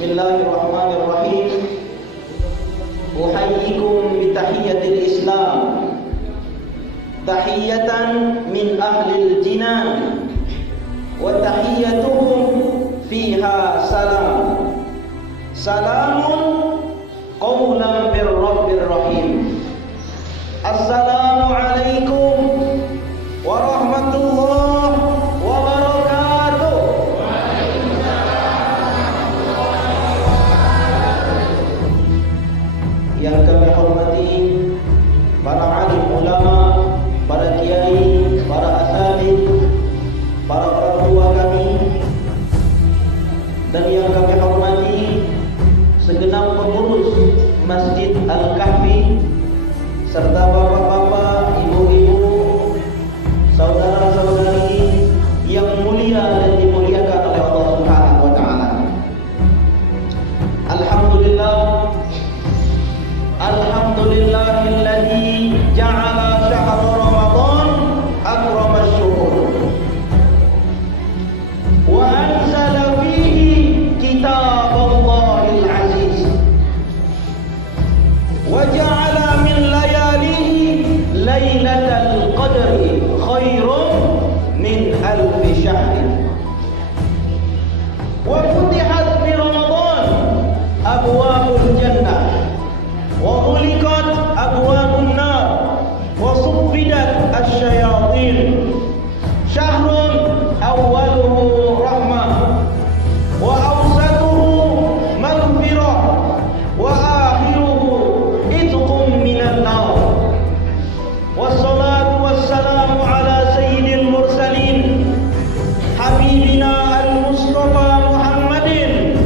Bismillahirrahmanirrahim. Uhayyikum bitahiyyatil Islam, tahiyatan min ahlil jinan, wa tahiyyatuhum fiha salam. Salamun qawlan bir rabbir rahim. Assalamu alaikum warahmatullahi wabarakatuh. Yang kami hormati para alim ulama, para kiai, para asatidz, para orang tua kami, dan yang kami hormati segenap pengurus Masjid Al-Kahfi, serta bapak-bapak, ibu-ibu, saudara-saudari yang mulia dan dimuliakan oleh Allah Subhanahu wa taala. Alhamdulillahilladzi ja'ala syahr Ramadan akramas syuhur wa anzala fihi kitaballahil aziz wa ja'ala min layalihi lailatal qadri khairum min alfi syahrin wa futihat fi Ramadan abwabul jannah wa ghuliqat abwabun nar wa suffidat asyayatin. Syahrun awwaluhu rahmah wa awsatuhu maghfirah wa akhiruhu itqum minan nar. Wassalatu wassalamu ala sayyidil mursalin habibina al-mustafa Muhammadin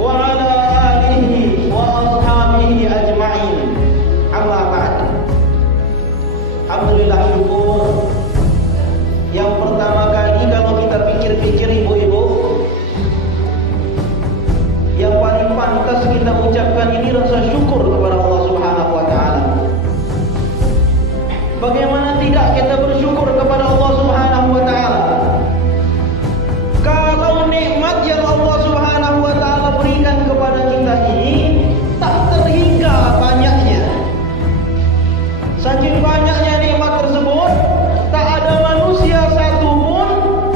wa ala alihi wa ashabihi ajma'in. Amma ba'd. Alhamdulillah, syukur. Yang pertama kali kalau kita pikir-pikir ibu-ibu, yang paling pantas kita ucapkan ini rasa syukur kepada Allah Subhanahu wa taala. Bagaimana tidak kita bersyukur kepada Allah Subhanahu wa taala? Kalau nikmat yang Allah Subhanahu wa taala berikan kepada kita ini tak terhingga banyaknya. Saking banyaknya nikmat tersebut, tak ada manusia satu pun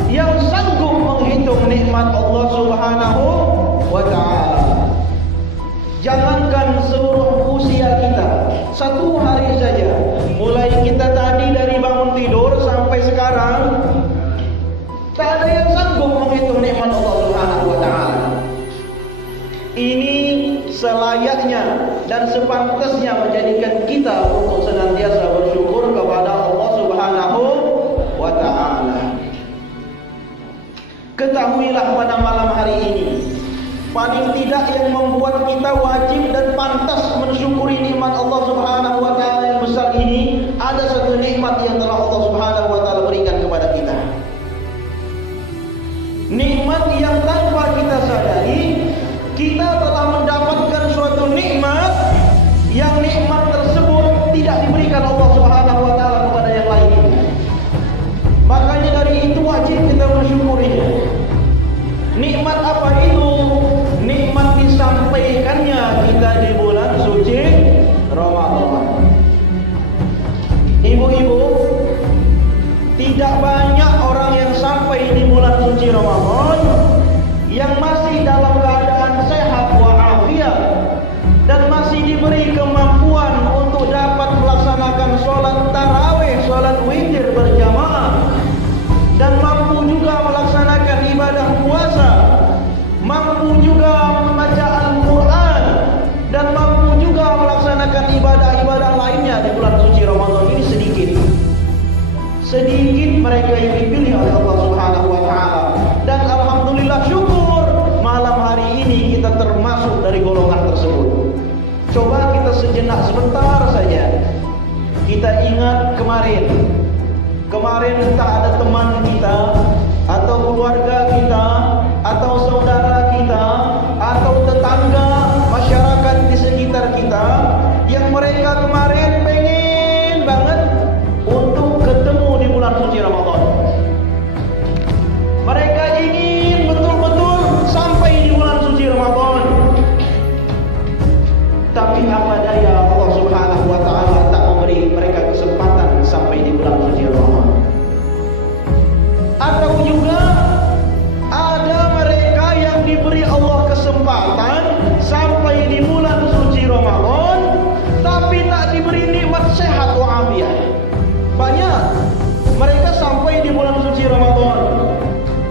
yang sanggup menghitung nikmat Allah Subhanahu wa taala. Jangankan seluruh usia kita, satu hari saja, mulai kita tadi dari bangun tidur sampai sekarang, tak ada yang sanggup menghitung nikmat Allah Subhanahu wa taala. Ini selayaknya dan sepantasnya menjadikan kita untuk senantiasa bersyukur kepada Allah Subhanahu wa taala. Ketahuilah pada malam hari ini, paling tidak yang membuat kita wajib dan pantas mensyukuri nikmat Allah Subhanahu wa taala yang besar ini, ada satu nikmat yang telah Allah Subhanahu wa taala berikan kepada kita. Nikmat yang tanpa kita sadari, kita telah mendapatkan suatu nikmat yang nikmat tersebut tidak diberikan Allah Subhanahu wa taala kepada yang lain. Makanya dari itu wajib kita bersyukurinya. Nikmat apa itu? Nikmat disampaikannya kita di bulan suci Ramadan. Ibu-ibu, tidak banyak orang yang sampai di bulan suci Ramadan yang masih dalam keadaan sehat walafiat dan masih diberi kemampuan untuk dapat melaksanakan sholat tarawih, sholat witir berjamaah, dan mampu juga melaksanakan ibadah puasa, mampu juga membaca Al-Quran, dan mampu juga melaksanakan ibadah-ibadah lainnya di bulan suci Ramadan ini sedikit. Sedikit mereka yang dipilih oleh Allah Subhanahu wa taala. Dan alhamdulillah, syukur malam hari ini kita termasuk dari golongan tersebut. Coba kita sejenak sebentar saja kita ingat kemarin tak ada teman kita atau keluarga kita atau saudara kita atau tetangga, masyarakat di sekitar kita yang mereka kemarin pengen banget untuk ketemu di bulan suci Ramadan. Mereka ingin betul-betul sampai di bulan suci Ramadan. Atau juga ada mereka yang diberi Allah kesempatan sampai di bulan suci Ramadan, tapi tak diberi nikmat sehat wa'afiyah. Banyak mereka sampai di bulan suci Ramadan,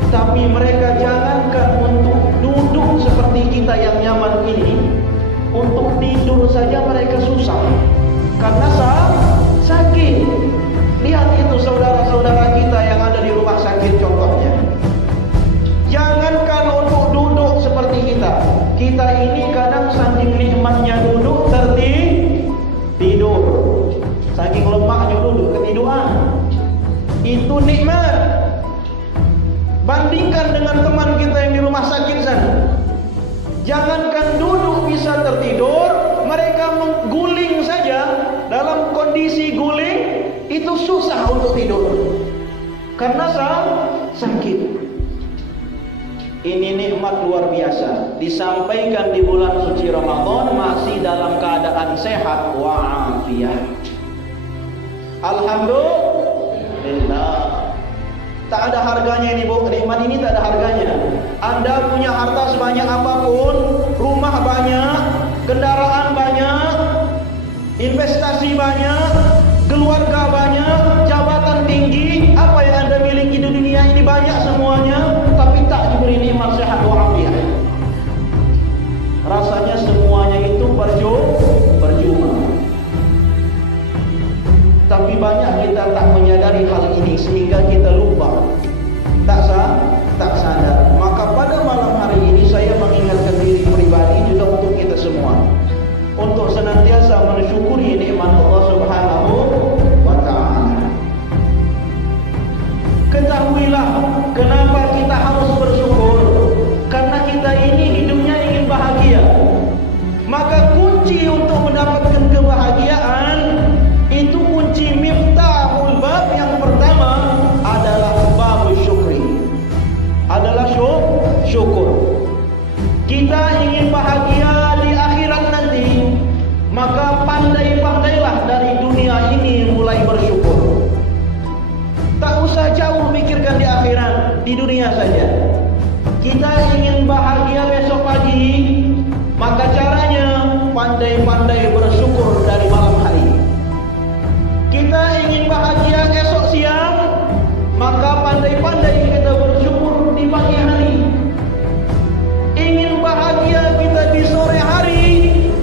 tapi mereka jangankan untuk duduk seperti kita yang nyaman ini, untuk tidur saja mereka susah karena sakit. Lihat itu saudara-saudara kita yang ada di rumah sakit contohnya. Jangankan untuk duduk seperti kita. Kita ini kadang saking nikmatnya duduk tidur. Saking lemahnya duduk ketiduran. Itu nikmat. Bandingkan dengan teman kita yang di rumah sakit sana. Jangankan duduk bisa tertidur, mereka mengguling saja. Dalam kondisi guling itu susah untuk tidur karena sakit. Ini nikmat luar biasa, disampaikan di bulan suci Ramadan masih dalam keadaan sehat wa'afiyah. Alhamdulillah. Tak ada harganya ini Bu, nikmat ini tak ada harganya. Anda punya harta sebanyak apapun, rumah banyak, kendaraan banyak, investasi banyak, keluarga banyak, jabatan tinggi, apa yang Anda miliki di dunia ini banyak semuanya, tapi tak diberi nikmat sehat wa'afiyah. Rasanya semuanya itu percuma. Tapi banyak kita tak menyadari hal ini sehingga kita lupa, tak sadar. Maka pada malam hari ini saya mengingatkan diri pribadi juga untuk kita semua, untuk senantiasa mensyukuri nikmat Allah Subhanahu wa ta'ala. Ketahuilah kenapa kita harus bersyukur, karena kita ini hidupnya ingin bahagia. Maka kunci untuk mendapatkan kebahagiaan itu, kunci miftahul bab yang pertama adalah babul syukri, adalah syukur. Kita ingin bahagia di akhirat nanti, maka pandai-pandailah dari dunia ini mulai bersyukur. Tak usah jauh mikirkan di akhirat, di dunia saja. Kita ingin bahagia besok pagi, maka caranya pandai-pandai bersyukur dari malam hari. Kita ingin bahagia esok siang, maka pandai-pandai kita bersyukur di pagi hari. Ingin bahagia kita di sore hari,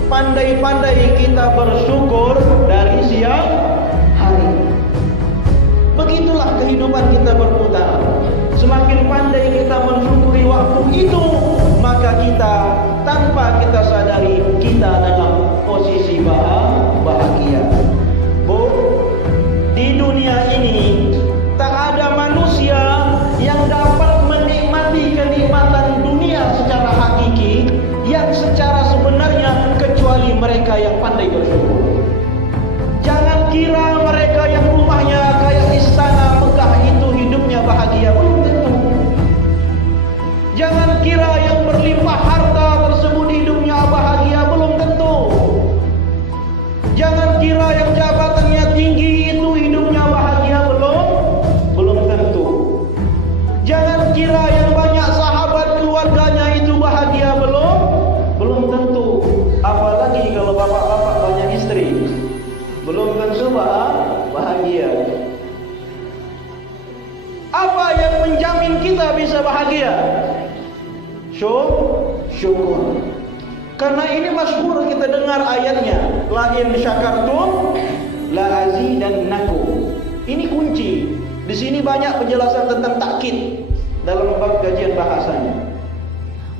pandai-pandai kita bersyukur dari siang hari. Begitulah kehidupan kita berputar. Semakin pandai kita mensyukuri waktu itu, maka kita tanpa kita sadari kita dalam posisi bahagia. Bu, di dunia ini tak ada manusia yang dapat menikmati kenikmatan dunia secara hakiki, yang secara sebenarnya, kecuali mereka yang pandai bersyukur. Jangan kira mereka yang rumahnya kayak istana megah itu hidupnya bahagia, belum tentu. Jangan kira yang berlimpah harta tersebut hidupnya bahagia, belum tentu. Jangan kira yang jabatannya tinggi itu hidupnya bahagia, belum tentu. Jangan kira yang banyak sahabat keluarganya itu bahagia, belum tentu. Apalagi kalau bapak-bapak banyak istri, belum tentu bahagia. Apa yang menjamin kita bisa bahagia? Syukur. Karena ini masyhur kita dengar ayatnya, la in syakartum la azidannakum. Ini kunci. Di sini banyak penjelasan tentang takkid dalam bab kajian bahasanya.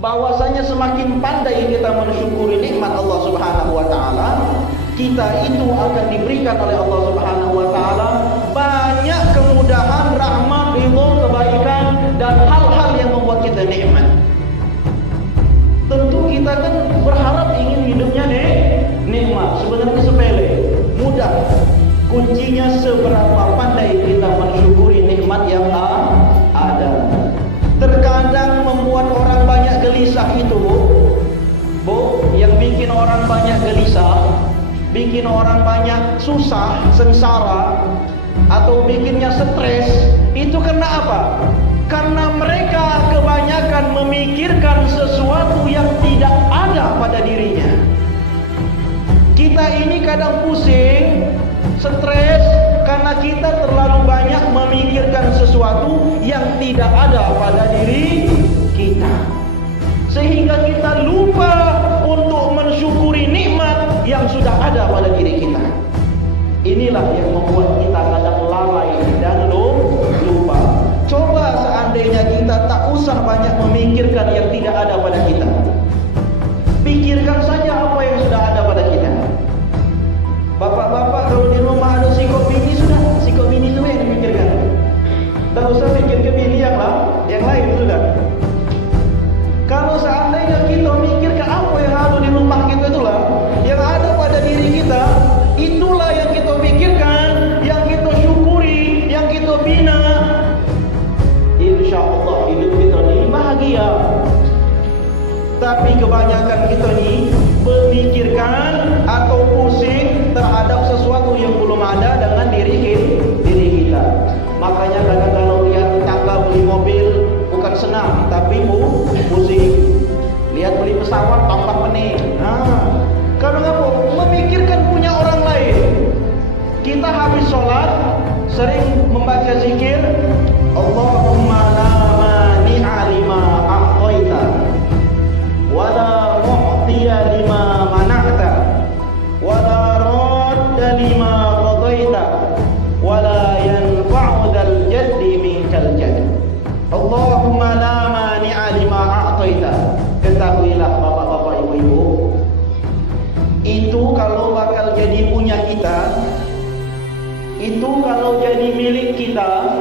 Bahwasanya semakin pandai kita mensyukuri nikmat Allah Subhanahu wa taala, kita itu akan diberikan oleh Allah Subhanahu wa taala banyak kemudahan, rahmat, ridho, kebaikan dan hal-hal yang membuat kita nikmat. Tentu kita kan berharap ingin hidupnya nikmat. Sebenarnya sepele, mudah. Kuncinya seberapa pandai kita mensyukuri nikmat yang ada. Terkadang membuat orang banyak gelisah itu, Bu, yang bikin orang banyak gelisah, bikin orang banyak susah, sengsara, atau bikinnya stres, Itu karena apa? Karena mereka kebanyakan memikirkan sesuatu yang tidak ada pada dirinya. Kita ini kadang pusing, stres karena kita terlalu banyak memikirkan sesuatu yang tidak ada pada diri kita. Sehingga kita lupa untuk mensyukuri nikmat yang sudah ada pada diri kita. Inilah yang membuat kita kadang lalai dan lupa. Coba seandainya kita tak usah banyak memikirkan yang tidak ada pada kita. Pikirkan saja apa yang sudah ada pada kita. Bapak-bapak kalau di rumah ada sikok bini, sudah sikok bini itu yang dipikirkan. Tak usah pikir ke bini yang lain sudah. Kalau seandainya kita mikirkan apa yang ada di rumah kita, itulah yang ada pada diri kita, itulah yang kita pikirkan, yang kita syukuri, yang kita bina. InsyaAllah hidup kita ini bahagia. Tapi kebanyakan kita ni memikirkan atau pusing terhadap sesuatu yang belum ada dengan diri kita. Makanya kadang kalau lihat tetangga beli mobil bukan senang, tapi pusing. Lihat beli pesawat tambah pening. Karena apa? Memikirkan punya orang lain. Kita habis sholat sering membaca zikir, Allahumma la mani'a lima a'taita wa la mu'tiya lima mana'ta wa la radda lima qadaita wa la yanfa'u dzal jaddi minkal jadd. Allahumma la mani'a lima a'taita. Ketahuilah bapak-bapak, ibu-ibu, itu kalau bakal jadi punya kita, itu kalau jadi milik kita,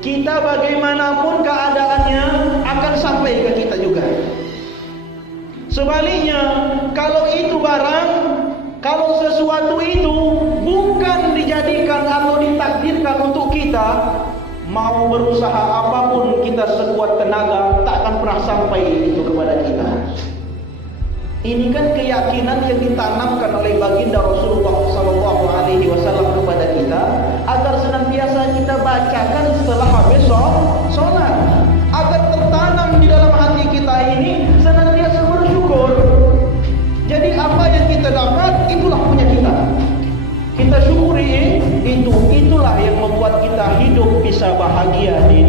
kita bagaimanapun keadaannya akan sampai ke kita juga. Sebaliknya, kalau itu barang, kalau sesuatu itu bukan dijadikan atau ditakdirkan untuk kita, mau berusaha apapun kita sekuat tenaga, tak akan pernah sampai itu kepada kita. Ini kan keyakinan yang ditanamkan oleh baginda Rasulullah SAW kepada kita, agar senantiasa kita bacakan setelah habis sholat, agar tertanam di dalam hati kita ini senantiasa bersyukur. Jadi apa yang kita dapat, itulah punya kita. Kita syukuri itulah yang membuat kita hidup bisa bahagia di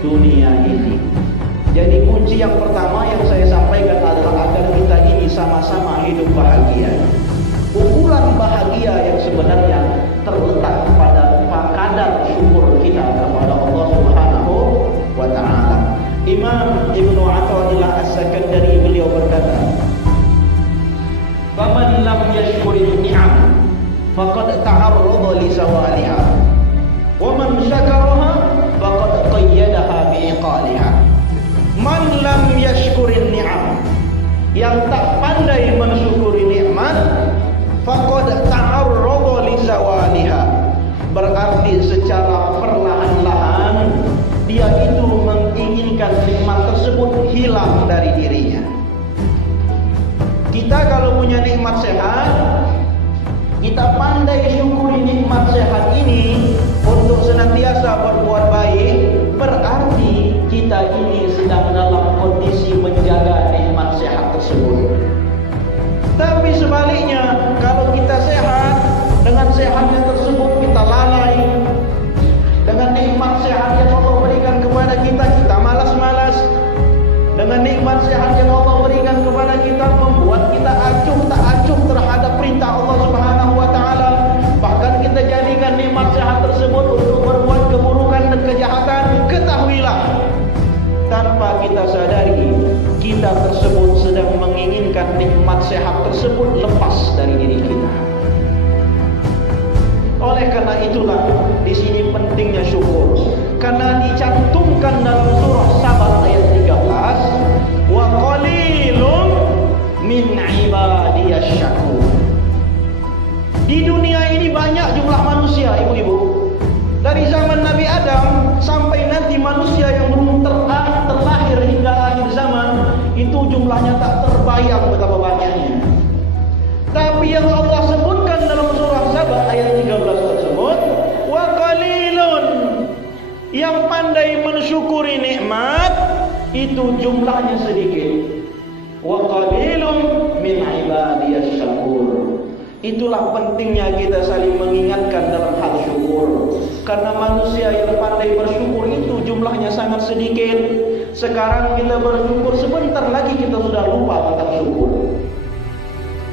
dunia ini. Jadi kunci yang pertama yang saya sampaikan adalah agar kita ini sama-sama hidup bahagia. Ukuran bahagia yang sebenarnya terletak pada kadar syukur kita kepada Allah Subhanahu wa taala. Imam Ibnu Athaillah As-Sakandari beliau berkata, "Faman lam yashkurin ni'am faqad ta'arrada li zawaliha wa man syakaraha faqad qayyadaha bi'iqaliha." Man lam yashkurin ni'am, yang tak pandai mensyukuri nikmat, faqad ta'arrada li zawaliha, berarti secara perlahan-lahan dia itu menginginkan nikmat tersebut hilang dari dirinya. Kita kalau punya nikmat sehat, kita pandai syukuri nikmat sehat ini untuk senantiasa berbuat baik, berarti kita ini sedang dalam kondisi menjaga nikmat sehat tersebut. Tapi sebaliknya, kalau kita sehat, dengan sehatnya tersebut kita lalai. Dengan nikmat sehat yang Allah berikan kepada kita, kita malas-malas. Dengan nikmat sehat yang Allah berikan kepada kita, membuat kita acuh tak acuh terhadap perintah Allah Subhanahu wa taala. Bahkan kita jadikan nikmat sehat tersebut untuk berbuat keburukan dan kejahatan. Ketahuilah, tanpa kita sadari, kita tersebut sedang menginginkan nikmat sehat tersebut lepas dari diri kita. Oleh karena itulah di sini pentingnya syukur, karena dicantumkan dalam surah Sabar ayat 13, wa qalilun min ibadiyasy syakur. Di dunia ini banyak jumlah manusia, ibu-ibu. Dari zaman Nabi Adam sampai nanti manusia yang belum terlahir hingga akhir zaman, itu jumlahnya tak terbayang betapa banyaknya. Tapi yang Allah sebutkan dalam surah Sabar ayat 13 tersebut, wa qalilun Yang pandai mensyukuri nikmat itu jumlahnya sedikit. Wa qalilun min ibadiyas syakur. Itulah pentingnya kita saling mengingatkan dalam hal syukur. Karena manusia yang pandai bersyukur itu jumlahnya sangat sedikit. Sekarang kita bersyukur, sebentar lagi kita sudah lupa tentang syukur.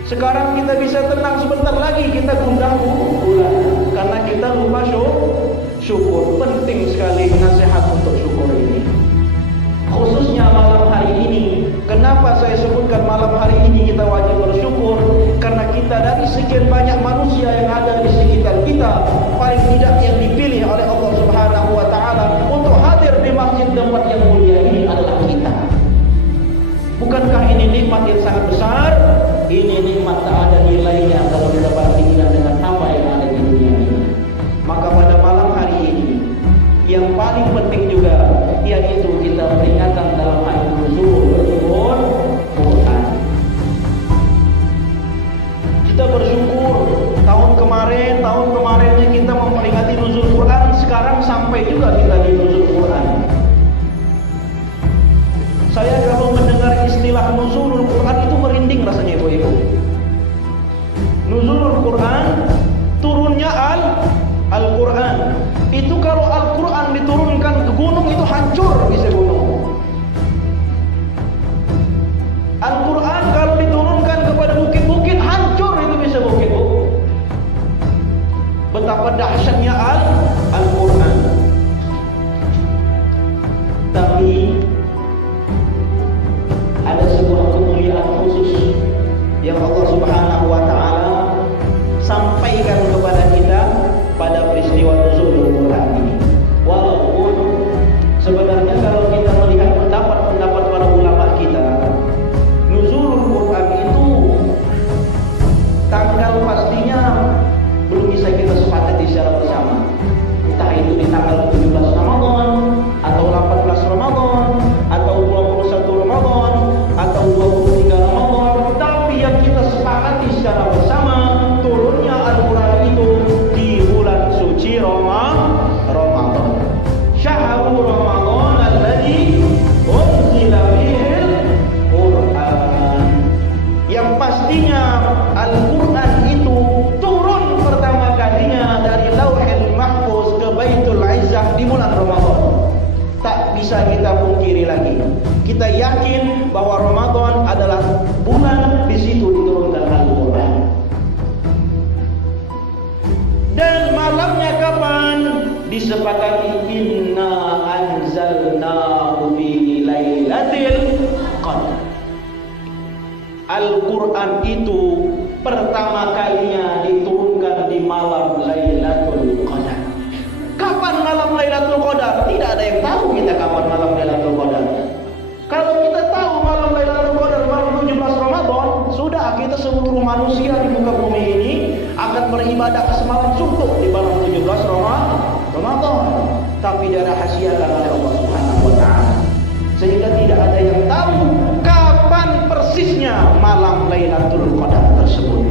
Sekarang kita bisa tenang, sebentar lagi kita gundah gulana karena kita lupa syukur. Penting sekali nasihat untuk syukur ini, khususnya malam hari ini. Kenapa saya sebutkan malam hari ini kita wajib bersyukur? Karena kita dari sekian banyak manusia yang ada di sekitar kita, paling tidak yang dipilih oleh Allah Subhanahu wa taala untuk hadir di masjid tempat yang mulia ini adalah kita. Bukankah ini nikmat yang sangat besar? Ini nikmat tak ada nilainya kalau kita bandingkan dengan apa yang ada di dunia ini. Maka pada malam hari ini, yang paling penting juga yaitu kita peringatan dalam hal nuzul Quran. Kita bersyukur tahun kemarinnya kita memperingati nuzul Quran, sekarang sampai juga kita di nuzul Quran. Saya kalau mendengar istilah nuzulul Quran itu merinding rasanya ibu-ibu. Nuzulul Quran, turunnya Al-Quran. Itu kalau Al-Quran diturunkan ke gunung itu hancur bisa gunung. Al-Quran kalau diturunkan kepada bukit-bukit hancur itu bisa bukit. Betapa dahsyatnya Al-Quran. Tapi ada sebuah kemuliaan khusus yang Allah Subhanahu wa taala sampaikan kepada kita pada peristiwa nuzulul Quran ini. Walaupun sebenarnya kalau kita melihat pendapat para ulama kita, nuzulul Quran itu tanggal pastinya belum bisa kita sepakati secara bersama. Entah itu di tanggal 17 Ramadan atau 18 Ramadan atau 21 Ramadan atau 23 Ramadan, tapi yang kita sepakati secara bersama turunnya Al-Quran itu di bulan suci Ramadan. Syahrul Ramadan alladzi unzila fihil Quran. Yang pastinya Al-Quran itu turun pertama kalinya dari Lauhul Mahfuz ke Baitul Izzah di bulan Ramadan. Tak bisa kita pungkiri lagi. Kita yakin bahwa Ramadan adalah bulan di situ diturunkan Al-Quran. Dan malamnya kapan? Disepakati inna anzalnahu fi lailatul qadar. Al-Quran itu pertama kalinya diturunkan di malam Lailatul Qadar. Kapan malam Lailatul Qadar? Tidak ada yang tahu kita kapan malam Lailatul Qadar. Kalau kita tahu malam Lailatul Qadar malam 17 Ramadan, sudah kita seluruh manusia di muka bumi ini akan beribadah semalam suntuk di malam 17 Ramadan. Tapi dirahasiakan oleh Allah Subhanahu wa taala. Sehingga tidak ada yang tahu kapan persisnya malam Lailatul Qadar tersebut.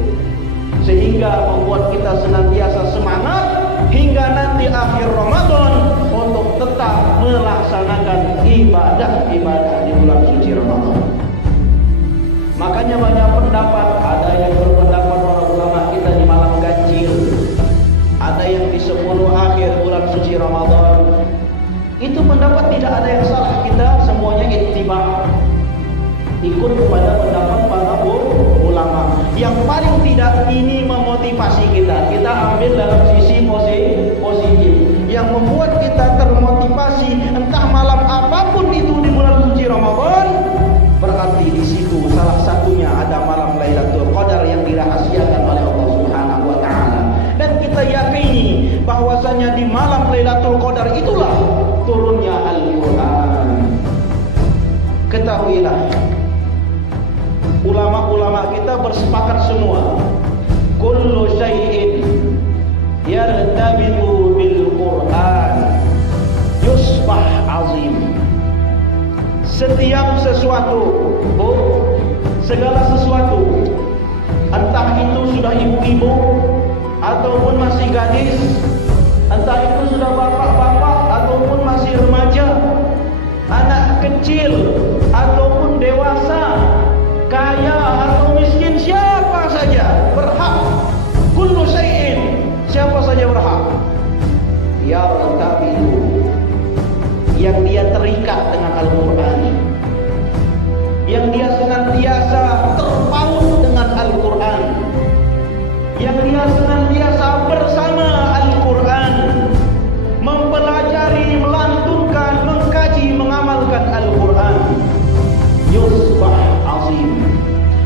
Sehingga membuat kita senantiasa semangat hingga nanti akhir Ramadan untuk tetap melaksanakan ibadah-ibadah di bulan suci Ramadan. Makanya banyak pendapat, ada yang berpendapat para ulama kita di malam ganjil, ada yang di 10 akhir bulan suci Ramadan. Itu pendapat tidak ada yang salah, kita semuanya ittiba, ikut kepada pendapat para ulama. Yang paling tidak ini memotivasi kita ambil dalam sisi positif, yang membuat kita termotivasi entah malam apapun itu di bulan suci Ramadan, berarti di situ salah satunya ada malam Lailatul Qadar yang dirahasiakan oleh Allah Subhanahu wa taala. Dan kita yakini bahwasanya di malam Lailatul Qadar itulah turunnya Al-Quran. Ketahuilah, ulama-ulama kita bersepakat semua, kullu syai'in yartabitu bil Quran yusbah azim. Setiap sesuatu, segala sesuatu, entah itu sudah ibu-ibu ataupun masih gadis, entah itu sudah bapak-bapak ataupun yang dia terikat dengan Al-Quran, yang dia senantiasa terpaut dengan Al-Quran, yang dia senantiasa bersama Al-Quran, mempelajari, melantunkan, mengkaji, mengamalkan Al-Quran, yusbah azim,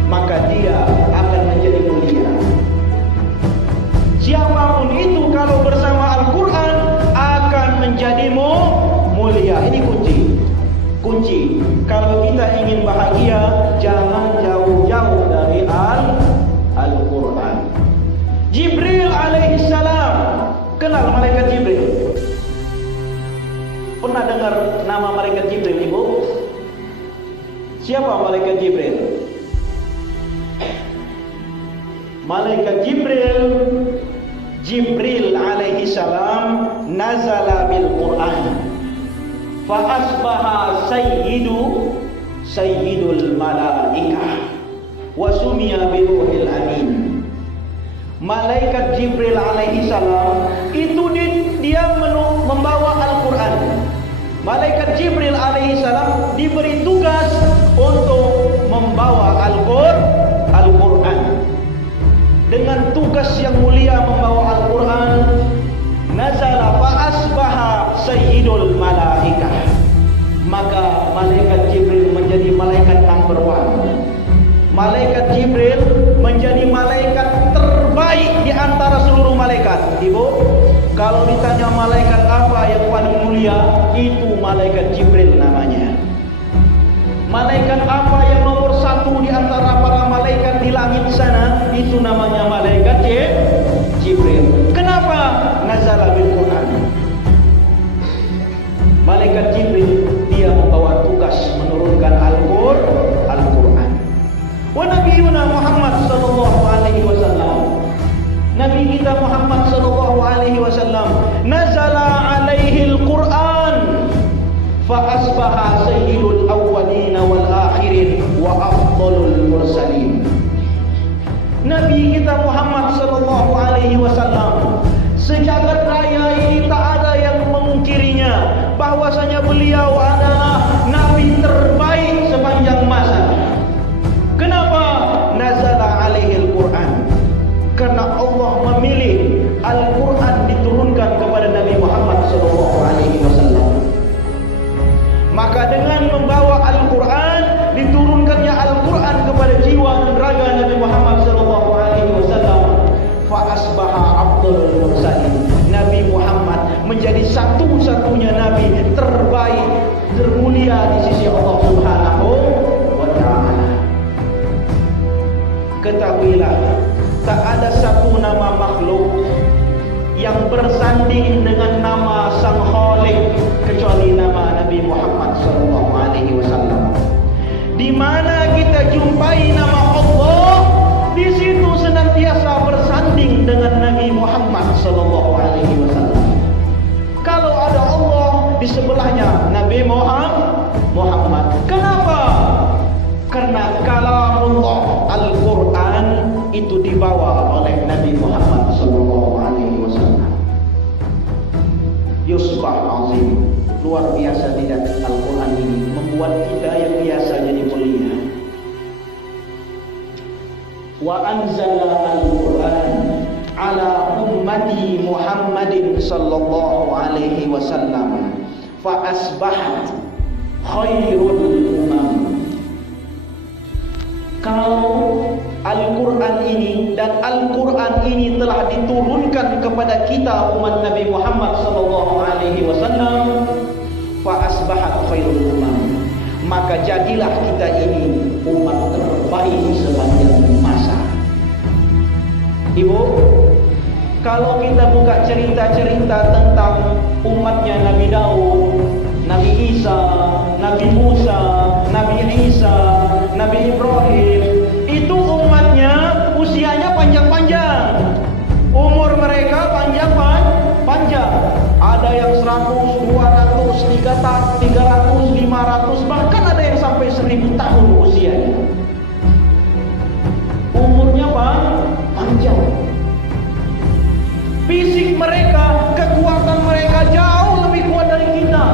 maka dia akan menjadi mulia. Siapapun itu kalau bersama Al-Quran akan menjadi mulia. Ini kunci. Kalau kita ingin bahagia, jangan jauh-jauh dari Al-Quran. Jibril alaihissalam, kenal malaikat Jibril? Pernah dengar nama malaikat Jibril, Ibu? Siapa malaikat Jibril? Malaikat Jibril alaihi salam nazala bil Quran fa asbaha sayyidul malaikah wa sumiya bi ruhil amin. Malaikat Jibril alaihi salam itu dia membawa Al-Quran. Malaikat Jibril alaihi salam diberi tugas untuk membawa Al-Quran. Dengan tugas yang mulia membawa Al-Quran, nazala fa asbaha sayyidul malaikah, maka malaikat Jibril menjadi malaikat number 1. Malaikat Jibril menjadi malaikat terbaik di antara seluruh malaikat. Ibu, kalau ditanya malaikat apa yang paling mulia, itu malaikat Jibril namanya. Malaikat apa yang nomor 1 di antara para malaikat di langit sana, itu namanya malaikat Jibril. Kenapa? Nazala bil Quran. Malaikat Jibril dia membawa tugas menurunkan Al-Quran. Wa nabiyuna Muhammad sallallahu alaihi wasallam, Nabi kita Muhammad sallallahu alaihi wasallam, nazala alaihi Al-Quran fa asbaha sayyidul awwalin wal akhirin wa afdalul mursalin. Nabi kita Muhammad sallallahu alaihi wasallam, sejagat raya ini tak ada yang memungkirinya bahwasanya beliau adalah nabi terbaik sepanjang masa. Kenapa? Nazala alaihi Al-Quran. Karena Allah memilih Al-Quran diturunkan kepada Nabi Muhammad sallallahu alaihi wasallam. Maka dengan membawa Al-Quran, diturunkannya Al-Quran kepada jiwa dan raga Nabi Muhammad sallallahu alaihi wasallam, fa asbaha afdalul mursalin. Nabi Muhammad menjadi satu-satunya nabi terbaik, termulia di sisi Allah Subhanahu wa taala. Ketahuilah, tak ada satu nama makhluk yang bersanding dengan nama Sang Khaliq kecuali nama Nabi Muhammad sallallahu alaihi wasallam. Di mana kita jumpai nama Allah, di situ senantiasa bersanding dengan Nabi Muhammad sallallahu alaihi wasallam. Kalau ada Allah, di sebelahnya Nabi Muhammad. Kenapa? Karena kalamullah Al-Quran itu dibawa oleh Nabi Muhammad sallallahu alaihi wasallam. Yusbah azim, luar biasa tidak Al-Quran ini membuat kita yang biasa jadi mulia. Wa anzala al-Quran ala ummati Muhammadin sallallahu alaihi wasallam fa asbahat khairul umam. Kalau Al-Quran ini dan Al-Quran ini telah diturunkan kepada kita umat Nabi Muhammad sallallahu alaihi wasallam, fa asbahat khairul umam, maka jadilah kita ini umat terbaik sepanjang masa. Ibu, kalau kita buka cerita-cerita tentang umatnya Nabi Daud, Nabi Isa, Nabi Musa, Nabi Isa, Nabi Ibrahim, itu umatnya usianya panjang-panjang. Umur mereka panjang. Ada yang 100, 200, 300, 500, bahkan ada yang sampai 1000 tahun usianya. Umurnya panjang. Fisik mereka, kekuatan mereka jauh lebih kuat dari kita.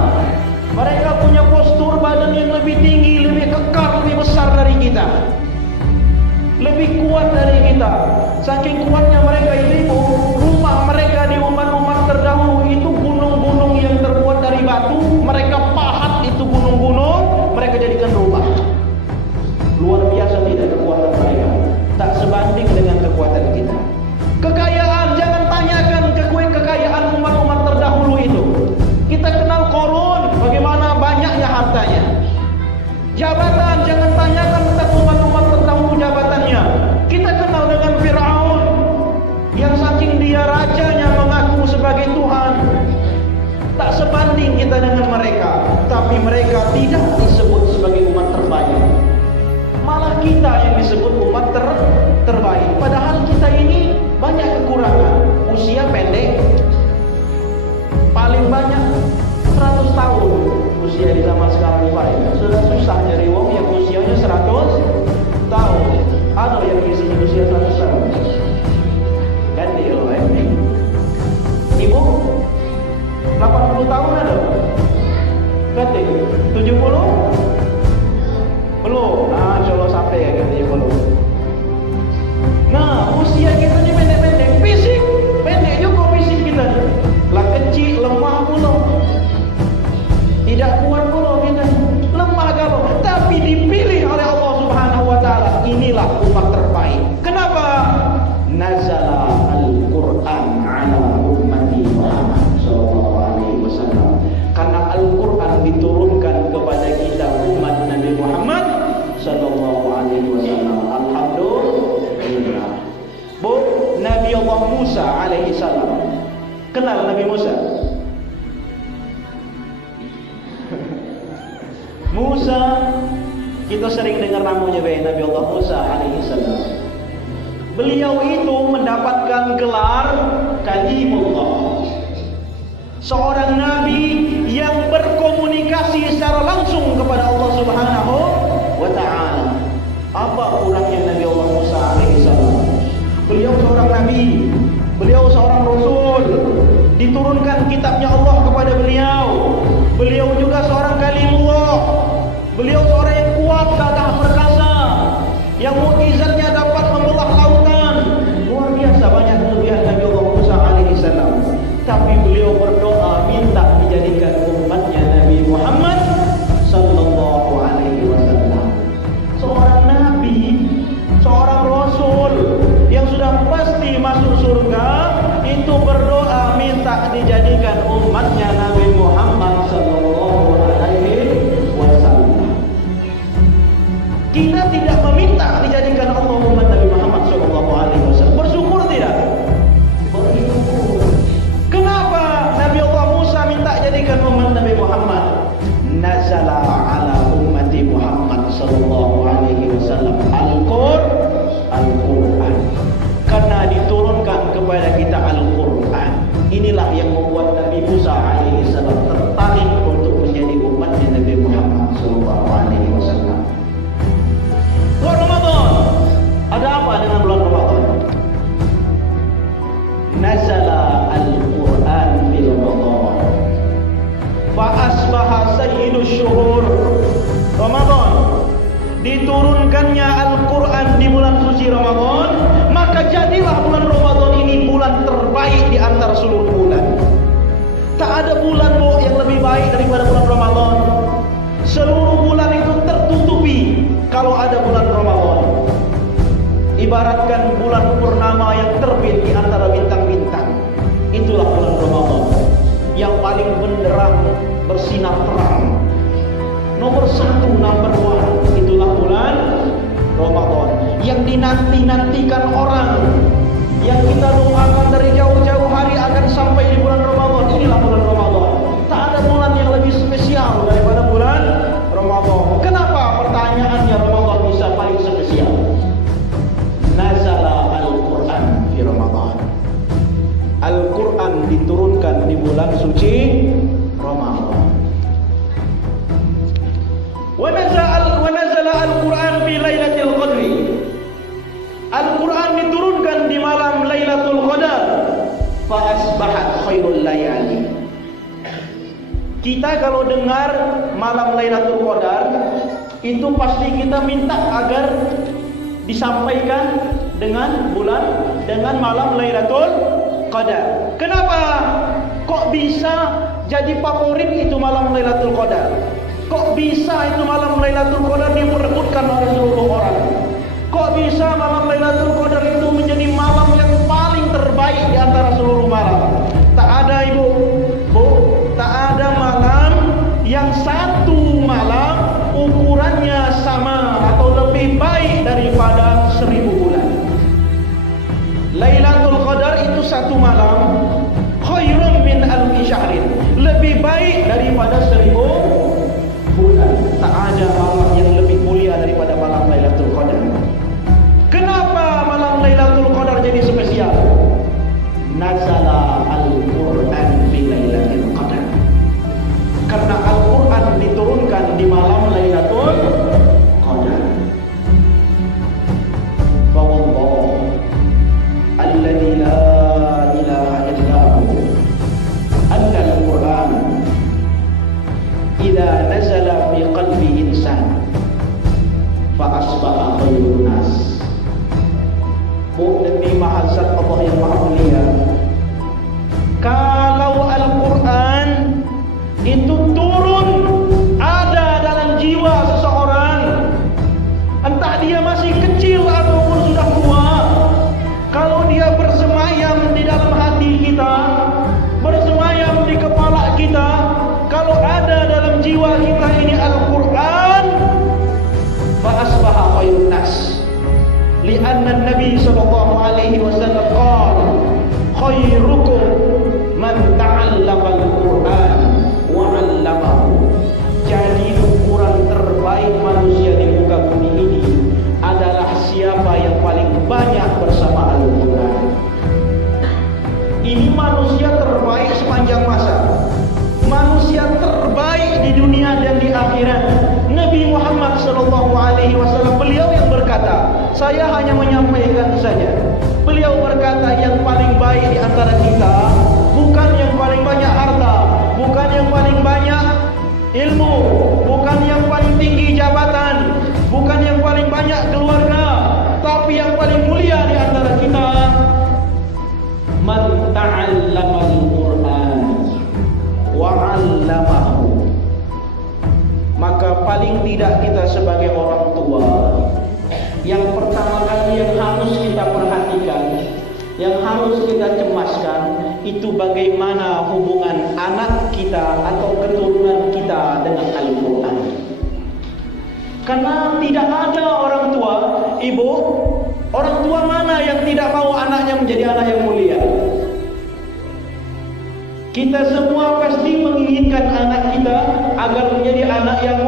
Mereka punya postur badan yang lebih tinggi, lebih kekar, lebih besar dari kita, lebih kuat dari kita. Saking kuatnya mereka itu, rumah mereka di umat-umat terdahulu itu gunung-gunung yang terbuat dari batu. Mereka pahat itu gunung-gunung, mereka jadikan rumah. Luar biasa tidak kekuatan mereka, tak sebanding dengan kekuatan kita. Kekayaan, jangan tanyakan kekayaan umat-umat terdahulu itu. Kita kenal Qarun, bagaimana banyaknya hartanya. Jabatan, jangan tanyakan tentang umat-umat terdahulu jabatannya. Kita kenal dengan Fir'aun, yang saking dia rajanya mengaku sebagai Tuhan. Tak sebanding kita dengan mereka, tapi mereka tidak disebut sebagai umat terbaik. Malah kita yang disebut umat terbaik. Padahal kita ini banyak kekurangan. Usia pendek, paling banyak 100 tahun usia di zaman sekarang Pak. Sudah susah nyari wong yang usianya 100 tahun. Ada yang isinya usia 100 tahun. Ganti ini. Ibu 80 tahun ada? Ganti 70? Belum. Nah, insyaallah sampai ya ganti belum. Nah, usia kita ni pendek-pendek, fisik pendek juga fisik kita. Lah kecil, lemah pula. Tidak kuat pula kita. Lemah galau, tapi dipilih oleh Allah Subhanahu wa taala. Inilah umat terbaik. Kenapa? Nazala al-Qur'an ala ummati Muhammad sallallahu alaihi wasallam. Karena Al-Qur'an diturunkan kepada kita umat Nabi Muhammad sallallahu alaihi wasallam. Alhamdulillah. Bu, Nabi Allah Musa alaihi salam. Kenal Nabi Musa? Musa, kita sering dengar namanya Nabi Allah Musa alaihi salam. Beliau itu mendapatkan gelar Kalimullah, seorang nabi yang berkomunikasi secara langsung kepada Allah Subhanahu wa taala. Apa kurangnya Nabi Allah Musa alaihi salam? Beliau seorang nabi, beliau seorang rasul, diturunkan kitabnya Allah kepada beliau. Beliau juga seorang kalimullah. Beliau seorang yang kuat, gagah perkasa, yang mukjizatnya dapat membelah lautan. Luar biasa banyak kelebihan Nabi Allah Musa alaihi salam. Tapi beliau berdoa minta dijadikan umatnya Nabi Muhammad sallallahu alaihi wasallam. Seorang nabi, seorang rasul yang sudah pasti masuk surga, itu berdoa minta dijadikan umatnya Nabi Muhammad sallallahu alaihi wasallam. Kita tidak meminta dijadikan Allah umat Nabi Muhammad sallallahu alaihi wasallam. Bersyukur tidak? Bersyukur. Kenapa Nabi Allah Musa minta jadikan umat Nabi Muhammad? Nazala ala ummati Muhammad sallallahu alaihi wasallam Al-Qur'an. Karena diturunkan kepada kita Al-Qur'an. Inilah yang membuat Nabi Musa alaihi salam tertarik untuk menjadi umatnya Nabi Muhammad sallallahu alaihi wasallam. Bulan Ramadan. Ada apa dengan bulan Ramadan? Nazala Al-Qur'an fi Ramadan. Fa asbaha sayyidus syuhur. Ramadan. Diturunkannya Al-Quran di bulan suci Ramadan, maka jadilah bulan Ramadan ini bulan terbaik di antara seluruh bulan. Tak ada bulan yang lebih baik daripada bulan Ramadan. Seluruh bulan itu tertutupi kalau ada bulan Ramadan. Ibaratkan bulan purnama yang terbit di antara bintang-bintang. Itulah bulan Ramadan yang paling benderang, bersinar terang. Nomor 1, number 1, itulah bulan Ramadan yang dinanti-nantikan orang, yang kita doakan dari jauh-jauh hari akan sampai di bulan Ramadan. Inilah bulan Ramadan. Tak ada bulan yang lebih spesial daripada bulan Ramadan. Kenapa pertanyaannya Ramadan bisa paling spesial? Nazala Al-Quran fi Ramadan. Al-Quran diturunkan di bulan suci Ramadan. Wa nazala Al-Quran fi Lailatul Qadri. Al-Quran diturunkan di malam Lailatul Qadar. Fa asbahat khairul layali. Kita kalau dengar malam Lailatul Qadar, itu pasti kita minta agar disampaikan dengan malam Lailatul Qadar. Kenapa? Kok bisa jadi favorit itu malam Lailatul Qadar? Kok bisa itu malam Lailatul Qadar diperebutkan oleh seluruh orang? Kok bisa malam Lailatul Qadar itu menjadi malam yang paling terbaik di antara seluruh malam? Tak ada ibu, tak ada malam yang satu malam ukurannya sama atau lebih baik daripada 1000 bulan. Lailatul Qadar itu satu malam khairun min alfi syahrin, lebih baik daripada 1000 bulan. Tak ada malam yang lebih mulia daripada malam Lailatul Qadar. Kenapa malam Lailatul Qadar jadi spesial? Nazala al-Quran fi Lailatul Qadar. Karena Al-Quran diturunkan di malam Lailatul Qadar. Fawallah alladzi la ilaha illa hu anna al-Quran idza nazala fi qalbi insan fa asbaha khairun nas. Demi mahal zat Allah yang maha mulia, kalau Al-Quran itu turun ada dalam jiwa seseorang, entah dia masih kecil ataupun sudah tua, kalau dia bersemayam di dalam hati kita, bersemayam di kepala kita, kalau ada dalam jiwa kita ini Al-Quran, fa asbaha khairun nas. Lianna Nabi sallallahu alaihi wasallam qala khairukum man ta'allama al-Quran wa 'allamahu. Jadi ukuran terbaik manusia di muka bumi ini adalah siapa yang paling banyak bersama Al-Quran. Ini manusia terbaik sepanjang masa, manusia terbaik di dunia dan di akhirat. Nabi Muhammad sallallahu alaihi wasallam, beliau yang berkata, saya hanya menyampaikan saja. Beliau berkata yang paling baik di antara kita bukan yang paling banyak harta, bukan yang paling banyak ilmu, bukan yang paling tinggi jabatan, bukan yang paling banyak keluarga, tapi yang paling mulia di antara kita man ta'allama al-Quran wa 'allamahu. Maka paling tidak kita sebagai orang tua, yang pertama kali yang harus kita perhatikan, yang harus kita cemaskan, itu bagaimana hubungan anak kita atau keturunan kita dengan Al-Quran. Karena tidak ada orang tua, ibu, orang tua mana yang tidak mau anaknya menjadi anak yang mulia? Kita semua pasti menginginkan anak kita agar menjadi anak yang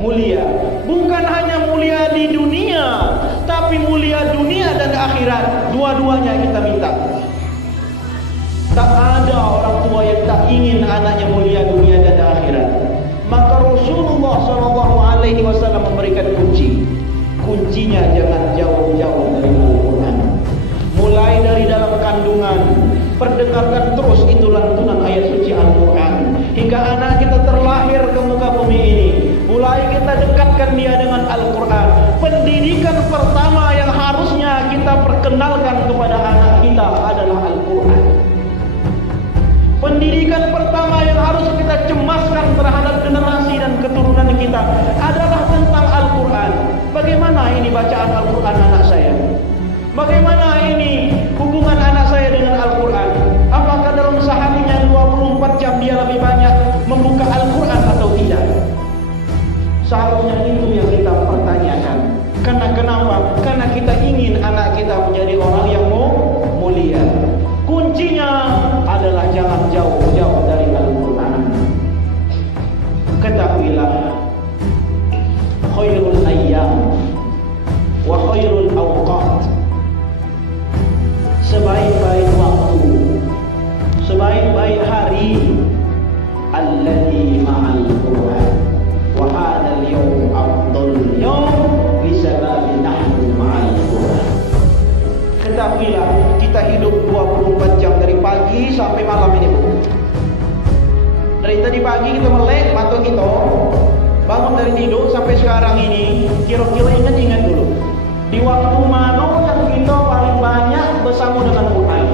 mulia. Bukan hanya mulia di dunia, tapi mulia dunia dan akhirat. Dua-duanya kita minta. Tak ada orang tua yang tak ingin anaknya mulia dunia dan akhirat. Maka Rasulullah SAW memberikan kunci. Kuncinya jangan jauh-jauh dari Al-Quran. Mulai dari dalam kandungan, perdengarkan terus itu lantunan ayat suci Al-Quran hingga anak kita terlahir ke muka bumi ini. Mulai kita dekatkan dia dengan Al-Quran. Pendidikan pertama yang harusnya kita perkenalkan kepada anak kita adalah Al-Quran. Pendidikan pertama yang harus kita cemaskan terhadap generasi dan keturunan kita adalah tentang Al-Quran. Bagaimana ini bacaan Al-Quran anak saya? Bagaimana ini hubungan anak saya dengan Al-Quran? Apakah dalam seharinya 24 jam dia lebih banyak membuka Al-Quran atau tidak? Seharusnya itu yang kita pertanyakan. Karena kenapa? Karena kita ingin anak kita menjadi orang yang mulia. Kuncinya adalah jangan jauh-jauh dari Al-Quran. Ketahuilah, khairul ayyam wa khairul awqat, sebaik-baik waktu, sebaik-baik hari, alladhi ma'al Quran, wa hadal yawm afdal yawm bisababi nahnu ma'al Quran. Ketahuilah, kita hidup 24 jam dari pagi sampai malam ini, Bu. Dari tadi pagi kita melek mata kita, bangun dari tidur sampai sekarang ini, kira-kira ingat dulu. Di waktu mana yang kita paling banyak bersama dengan Quran?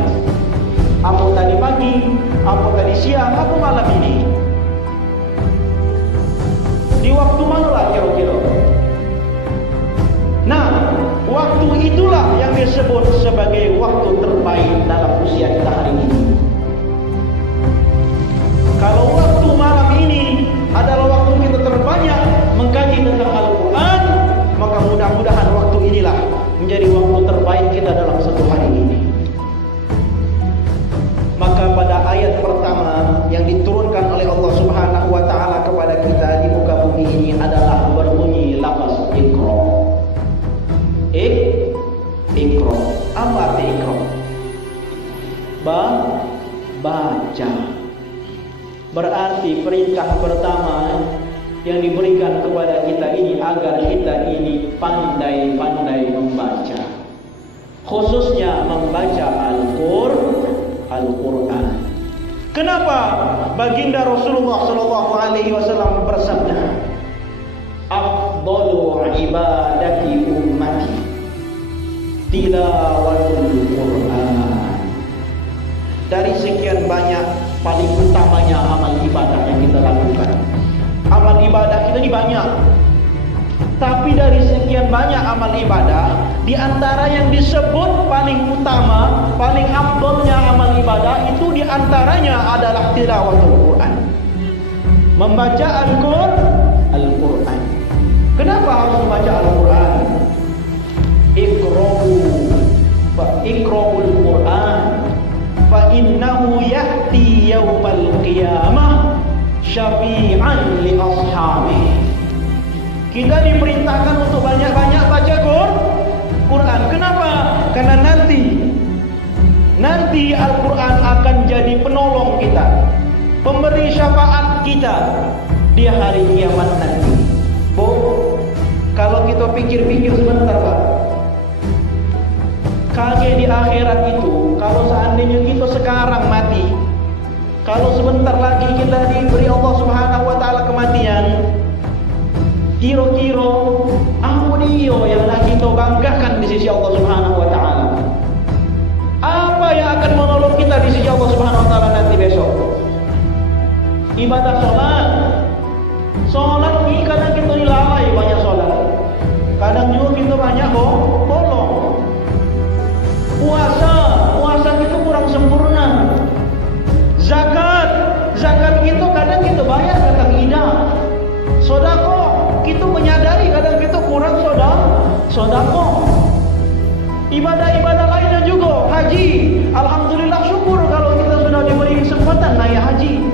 Apa tadi pagi, apa tadi siang, apa malam ini? Di waktu mana lah kira-kira? Nah, waktu itulah yang disebut sebagai waktu terbaik dalam usia kita hari ini. Kalau waktu malam ini adalah waktu kita terbanyak mengkaji tentang Al-Quran, maka mudah-mudahan waktu inilah menjadi waktu terbaik kita dalam satu hari ini. Maka pada ayat pertama yang diturunkan oleh Allah Subhanahu wa taala kepada kita di muka bumi ini adalah berbunyi lafaz Iqra. Iqra. Apa arti Iqra? Baca. Berarti perintah pertama yang diberikan kepada kita ini agar kita ini pandai-pandai membaca. Khususnya membaca Al-Quran. Kenapa baginda Rasulullah sallallahu alaihi wasallam bersabda, "Afdalu ibadati ummati tilawatul Quran." Dari sekian banyak, paling utamanya amal ibadah yang kita lakukan. Amal ibadah kita ini banyak. Tapi dari sekian banyak amal ibadah, di antara yang disebut paling utama, paling afdalnya amal ibadah itu di antaranya adalah tilawatul Quran. Membaca Al-Quran. Kenapa harus membaca Al-Quran? Iqra'ul Quran fa innahu ya'ti yaumal qiyamah syafi'an li ashabihi. Kita diperintahkan untuk banyak-banyak baca Quran. Kenapa? Karena nanti Al-Quran akan jadi penolong kita, pemberi syafaat kita di hari kiamat nanti. Bu, kalau kita pikir-pikir sebentar, Pak, kaget di akhirat itu, kalau seandainya kita sekarang mati, kalau sebentar lagi kita diberi Allah Subhanahu wa taala kematian, kira-kira apa dia yang nak kita banggakan di sisi Allah Subhanahu wa taala? Apa yang akan menolong kita di sisi Allah Subhanahu wa taala nanti besok? Ibadah salat. Salat ini kadang kita lalai banyak salat. Kadang juga kita banyak bolong. Puasa kita kurang sempurna. Zakat kita kadang kita bayar kadang tidak. Sedekah kita menyadari kadang kita kurang sedekah. Ibadah-ibadah lainnya juga, haji. Alhamdulillah, syukur kalau kita sudah diberi kesempatan naik haji.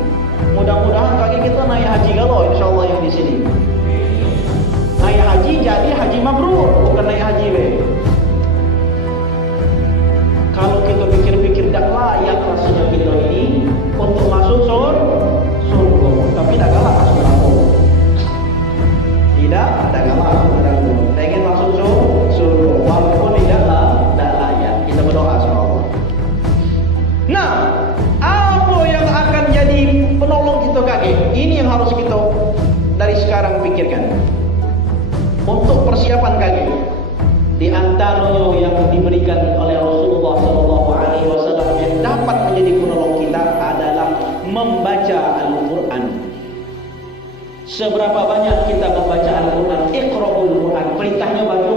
Mudah-mudahan kaki kita naik haji kalau insyaallah yang di sini. Naik haji jadi haji mabrur, bukan naik haji Kalau kita pikir-pikir tidak layak rasanya kita ini untuk masuk surga, tapi tidak galak masuk neraka. Tidak galak masuk neraka. Pengen masuk surga, walaupun tidak layak. Kita berdoa sama Allah. Nah, apa yang akan jadi penolong kita kakek? Ini yang harus kita dari sekarang pikirkan. Untuk persiapan kakek, di antaranya yang diberikan oleh Rasulullah SAW yang dapat menjadi penolong kita adalah membaca Al-Quran. Seberapa banyak kita membaca Al-Quran? Iqra'ul Quran. Perintahnya baca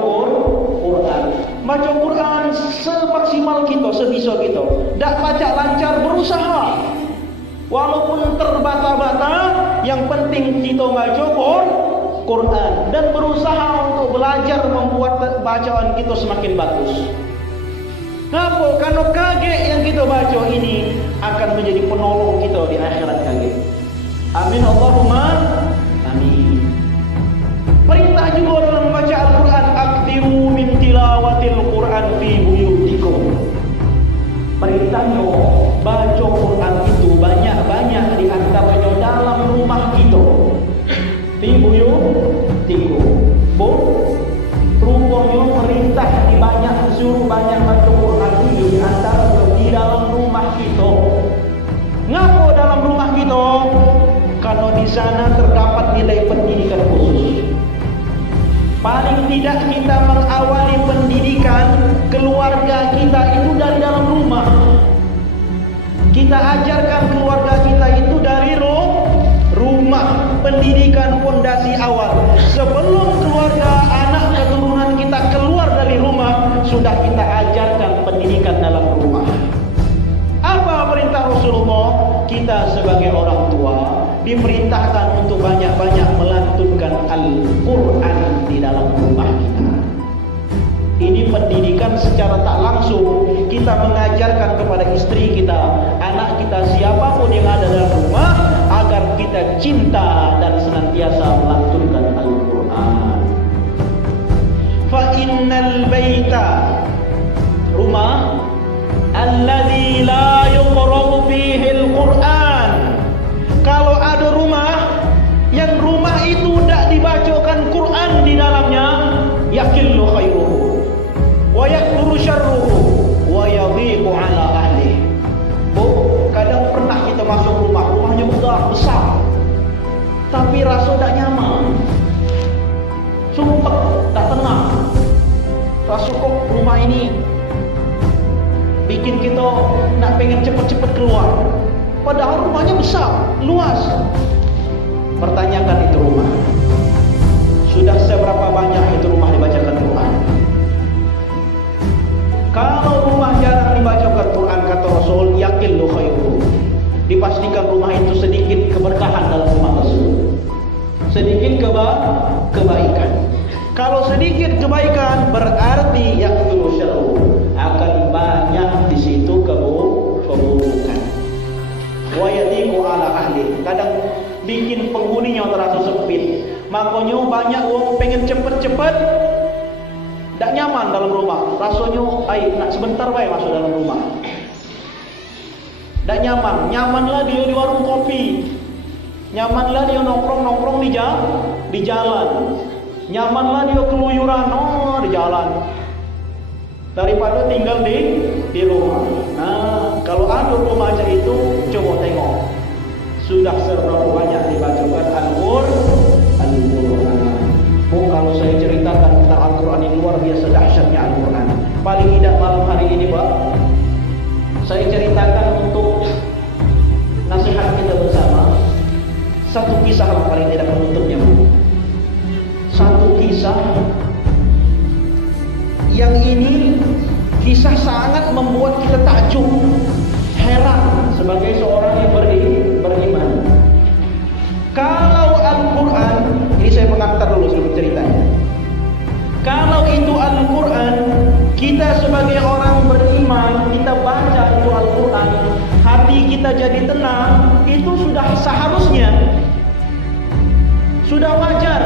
Quran. Baca Quran semaksimal kita, sebisa kita. Tak baca lancar, berusaha. Walaupun terbata-bata, yang penting kita baca Quran dan berusaha untuk belajar membuat bacaan kita semakin bagus. Kenapa? Karena kaget yang kita baca ini akan menjadi penolong kita di akhirat kaget. Amin Allahumma amin. Perintah juga dalam membaca Al-Quran, aktiru min tilawatil Quran fi buyutikum. Perintahnya baca Quran itu banyak-banyak di antaranya dalam rumah kita. Fi buyutikum. Bu, rupanya perintah suruh banyak baca Quran ini antara di dalam rumah kita. Ngapa dalam rumah kita? di sana terdapat nilai pendidikan khusus. Paling tidak kita mengawali pendidikan keluarga kita itu dari dalam rumah. Kita ajarkan keluarga kita itu dari rumah, pendidikan fondasi awal. Sebelum keluarga anak keturunan kita keluar dari rumah, sudah kita ajarkan pendidikan dalam rumah. Apa perintah Rasulullah? Kita sebagai orang tua diperintahkan untuk banyak-banyak melantunkan Al-Quran di dalam rumah kita. Ini pendidikan secara tak langsung kita mengajarkan kepada istri kita, anak kita, siapapun yang ada dalam rumah, agar kita cinta dan senantiasa melantunkan Al-Quran. Fa innal baita, rumah, alladzi la yuqra'u fihi al-Quran. Kalau ada rumah yang rumah itu tidak dibacakan Quran di dalamnya, yakillu khairuhu wa yakthuru syarruhu wa yadhiqu ala ahli. Kadang pernah kita masuk rumahnya besar, tapi rasa tak nyaman, sumpah tak tenang. Rasa kok rumah ini bikin kita nak pengen cepat-cepat keluar, padahal rumahnya besar, luas. Pertanyakan itu rumah, sudah seberapa banyak itu rumah dibacakan Quran? Kalau rumah jarang dibacakan Quran, kata Rasul, yakillu khairuhu, dipastikan rumah itu sedikit keberkahan dalam rumah tersebut, sedikit kebaikan. Kalau sedikit kebaikan berarti yakthuru syarruhu, akan banyak di situ keburukan. Wa yadiqu ala ahli, kadang bikin penghuninya terasa sempit. Makanya banyak orang pengen cepet-cepet, tak nyaman dalam rumah. Rasanya nak sebentar baik masuk dalam rumah. Tak nyaman. Nyamanlah dia di warung kopi, nyamanlah dia nongkrong di jalan, nyamanlah dia keluyuran di jalan, daripada tinggal di rumah. Nah, kalau ada rumah macam itu, coba tengok sudah seberapa banyak dibacakan Al-Quran. Kalau saya ceritakan tentang Al-Quran ini luar biasa dahsyatnya Al-Quran. Paling tidak malam hari ini, Pak, saya ceritakan untuk nasihat kita bersama. Satu kisah lah paling tidak penutupnya. Satu kisah yang ini kisah sangat membuat kita takjub, heran sebagai seorang yang beriman. Kalau Al-Quran, ini saya mengantar dulu sebelum ceritanya. Kalau itu Al-Quran, kita sebagai orang beriman, kita baca itu Al-Quran, hati kita jadi tenang, itu sudah seharusnya, sudah wajar.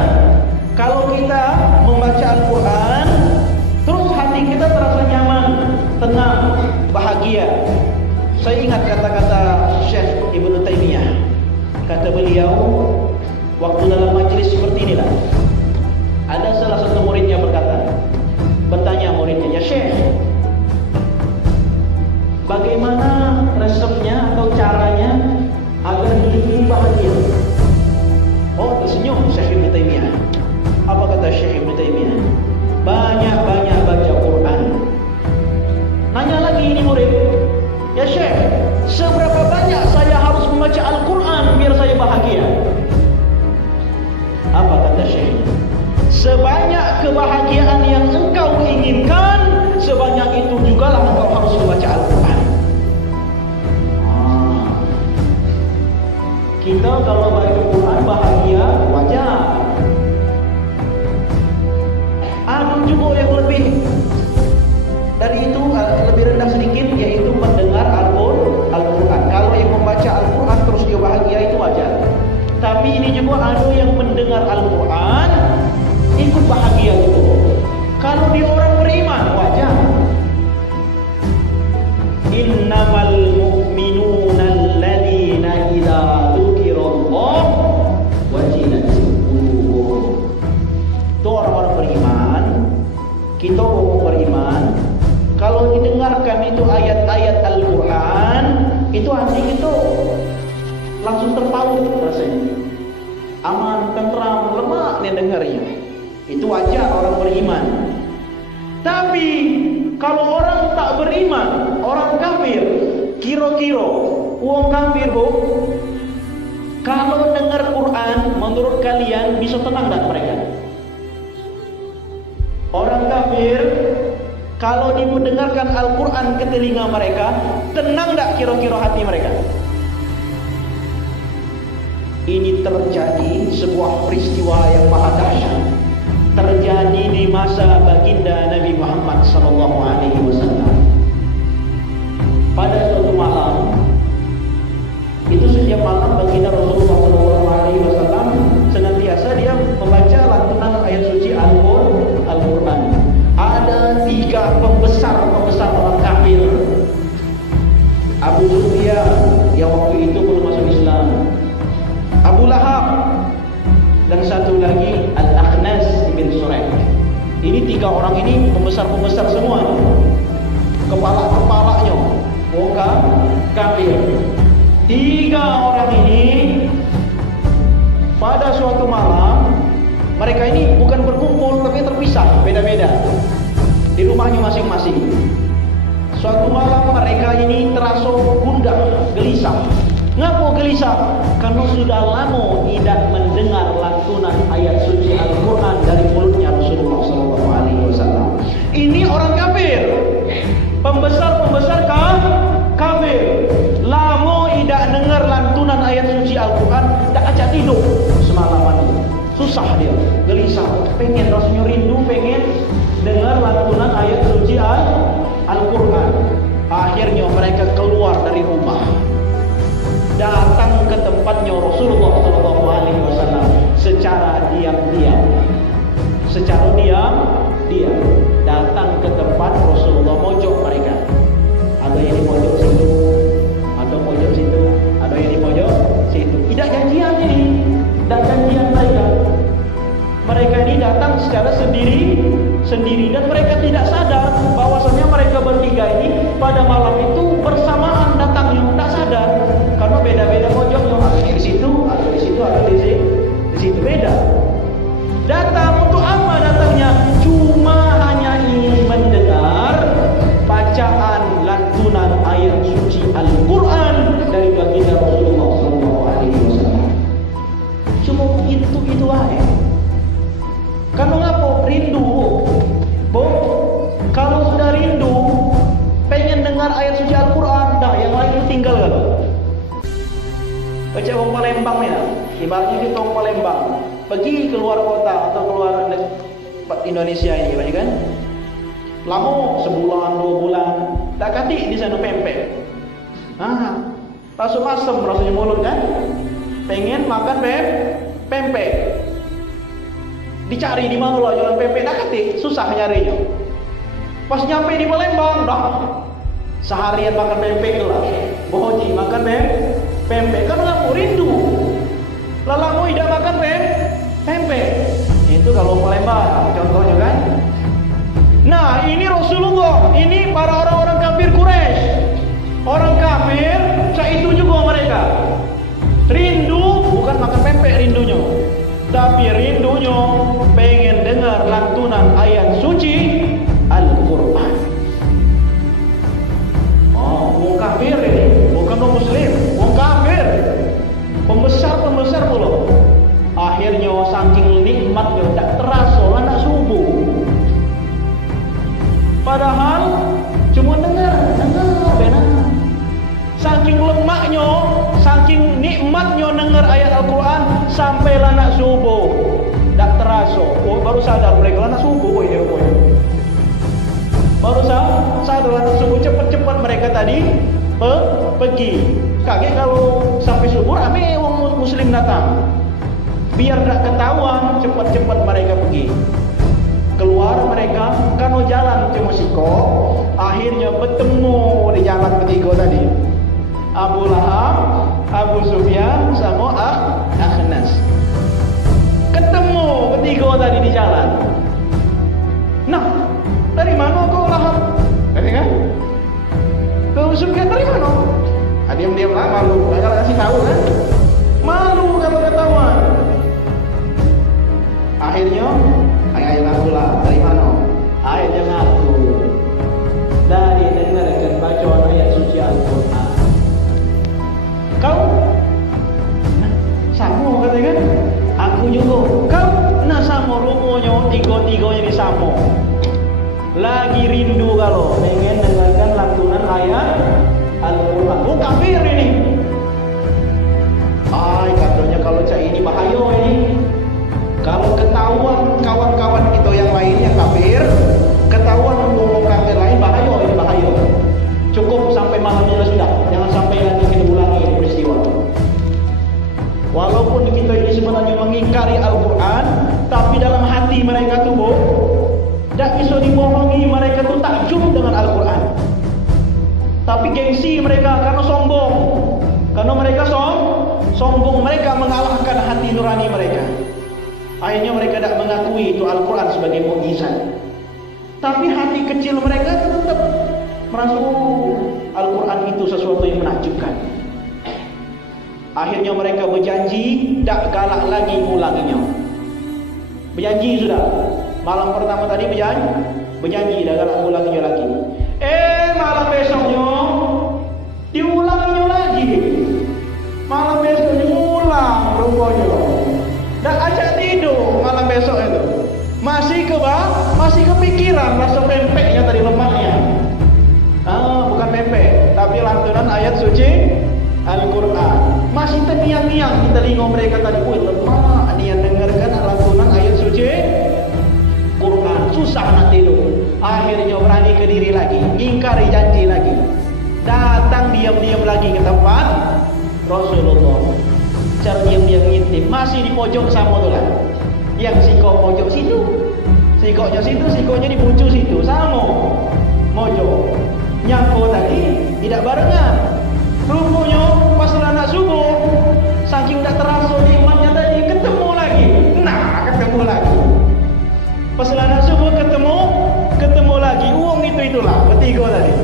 Kalau kita membaca Al-Quran, terus hati kita terasa nyaman, tenang, bahagia. Saya ingat kata-kata Syekh Ibnu Taimiyah. Kata beliau, waktu dalam majlis seperti inilah, ada salah satu muridnya bertanya muridnya, ya Syekh, bagaimana resepnya atau caranya agar hidup ini bahagia? Oh, tersenyum Syekh Ibnu Taimiyah. Apa kata Syekh Ibnu Taimiyah? Banyak-banyak baca Quran. Nanya lagi ini murid, ya Syekh, seberapa banyak saya harus membaca Al-Quran biar saya bahagia? Apa kata Syekh? Sebanyak kebahagiaan yang engkau inginkan, sebanyak itu jugalah engkau harus membaca Al-Quran. Kita kalau baca Quran bahagia, wajar. Ada juga yang lebih dari itu, lebih rendah sedikit, yaitu mendengar Al-Quran. Kalau yang membaca Al-Quran terus dia bahagia, itu wajar. Tapi ini juga ada yang mendengar Al-Quran ikut bahagia gitu. Kalau dia orang beriman, wajar. Innamal mu'minuna alladzina idza dzukirallah aman, tentram, lemak dia dengarnya. Itu wajar orang beriman. Tapi kalau orang tak beriman, orang kafir, kira-kira wong kafir bu, kalau dengar Quran, menurut kalian bisa tenang tak mereka? Orang kafir, kalau dimendengarkan Al-Quran ke telinga mereka, tenang tak kira-kira hati mereka? Ini terjadi sebuah peristiwa yang maha dahsyat. Terjadi di masa baginda Nabi Muhammad SAW. Pada suatu malam, itu setiap malam baginda Rasulullah SAW senantiasa dia membaca lantunan ayat suci Al-Quran. Ada 3 pembesar orang kafir. Abu Sufyan yang waktu itu belum masuk Islam, Abu Lahab, dan satu lagi Al-Akhnas bin Suraik. Ini 3 orang ini pembesar-pembesar semua, kepala-kepalanya bukan kafir. 3 orang ini pada suatu malam, mereka ini bukan berkumpul tapi terpisah, beda-beda di rumahnya masing-masing. Suatu malam mereka ini terasa gundah, gelisah. Ngapa gelisah? Karena sudah lama tidak mendengar lantunan ayat suci Al-Quran dari mulutnya Rasulullah SAW. Ini orang kafir, pembesar-pembesar kafir. Lama tidak dengar lantunan ayat suci Al-Quran, tak ajak tidur semalaman itu. Susah dia, gelisah, pengen, rasanya rindu, pengen dengar lantunan ayat suci Al-Quran. Akhirnya mereka keluar dari rumah, datang ke tempatnya Rasulullah SAW secara diam-diam. Secara diam-diam datang ke tempat Rasulullah, mojok mereka. Ada yang di pojok situ, ada pojok situ, ada yang di pojok situ. Tidak janjian ini, tidak janjian mereka. Mereka ini datang secara sendiri dan mereka tidak sadar bahwasanya mereka bertiga ini pada malam itu bersamaan datangnya, tak sadar karena beda-beda pojoknya, ada di situ, ada di situ, ada di situ, beda. Datang untuk apa datangnya? Cuma hanya ingin mendengar bacaan lantunan ayat suci Al-Quran dari baginda Rasulullah SAW. Cuma itu aja. Karena ngapa? Rindu, bu. Kalau sudah rindu, pengen dengar ayat suci Al-Quran, dah yang lain tinggal kan? Baca orang Palembang ya, ibaratnya kita orang Palembang pergi keluar kota atau keluar Indonesia ini, banyak kan? Lama sebulan 2 bulan, tak katik di sana pempek. Langsung asam rasanya mulut kan? Pengen makan pempek. Dicari di mana lah jualan pempek, tak katik, susah nyarinya. Pas nyampe di Palembang, dah seharian makan pempek lah. Bohongi makan pempek, kan nggak mau rindu. Lalamu tidak makan pempek. Itu kalau Palembang contohnya kan. Nah ini Rasulullah, ini para orang-orang kafir Quraisy. Orang kafir, itu juga mereka. Rindu bukan makan pempek rindunya, tapi rindunya pengen dengar lantunan ayat suci Al-Quran. Orang kafir ini, bukan orang muslim, orang kafir, pembesar pula. Akhirnya saking nikmatnya tak terasa lah nak subuh. Padahal cuma dengar benar. Saking lemaknya, saking nikmatnya dengar ayat Al-Quran sampai lah nak subuh. Tak terasa. Baru sadar mereka lah nak subuh ini rupanya. Baru sadar lah nak subuh, cepat-cepat mereka tadi pergi. Kaget kalau sampai subuh rame orang muslim datang. Biar tak ketahuan, cepat-cepat mereka pergi. Keluar mereka, karena jalan cuma siko, akhirnya bertemu di jalan bertiga tadi. Abu Lahab, Abu Sufyan, sama Akhnas. Ketemu bertiga tadi di jalan. Nah, dari mana kau Lahab? Dari kan? Abu Sufyan dari mana? Diam-diam lah, malu. Gak kasih tahu kan? Malu kalau ketahuan. rupanya tiga-tiganya disambung. Lagi rindu kalau pengen dengarkan lantunan ayat Al-Quran. Oh, kafir ini. Ay, katanya kalau cak ini bahaya ini. Kalau ketahuan kawan-kawan kita yang lainnya kafir, ketahuan ngomong kafir lain, bahaya ini, bahaya. Cukup sampai malamnya sudah. Jangan sampai lagi kita ulangi ini peristiwa. Walaupun kita ini sebenarnya mengingkari Al-Quran, tapi dalam hati mereka tu tidak bisa dibohongi, mereka tu takjub dengan Al-Quran. Tapi gengsi mereka karena sombong. Karena mereka sombong, mereka mengalahkan hati nurani mereka. Akhirnya mereka tidak mengakui itu Al-Quran sebagai mukjizat. Tapi hati kecil mereka tetap merasa Al-Quran itu sesuatu yang menakjubkan. Akhirnya mereka berjanji tak galak lagi mengulanginya. Berjanji sudah. Malam pertama tadi berjanji tak galak mengulanginya lagi. Malam besoknya diulanginya lagi. Malam besoknya ulang rupanya. Tak ajak tidur malam besok itu. Masih kepikiran rasa pempeknya tadi, lemaknya. Bukan pempek, tapi lantunan ayat suci Al-Quran. Masih terniang-niang di telinga mereka tadi. Lemah dia dengarkan lantunan ayat suci Quran. Susah nak tidur. Akhirnya berani ke diri lagi, ingkari janji lagi. Datang diam-diam lagi ke tempat Rasulullah. Cara diam-diam ngintip. Masih di pojok sama tu lah. Yang sikok pojok situ, sikoknya situ, sikoknya di pucuk situ, sama mojok. Nyangko tadi tidak barengan. Rupanya pas anak subuh, saking tak terasa nikmatnya tadi, ketemu lagi. Ketemu lagi. Pas anak subuh ketemu lagi. Uang itulah bertiga tadi.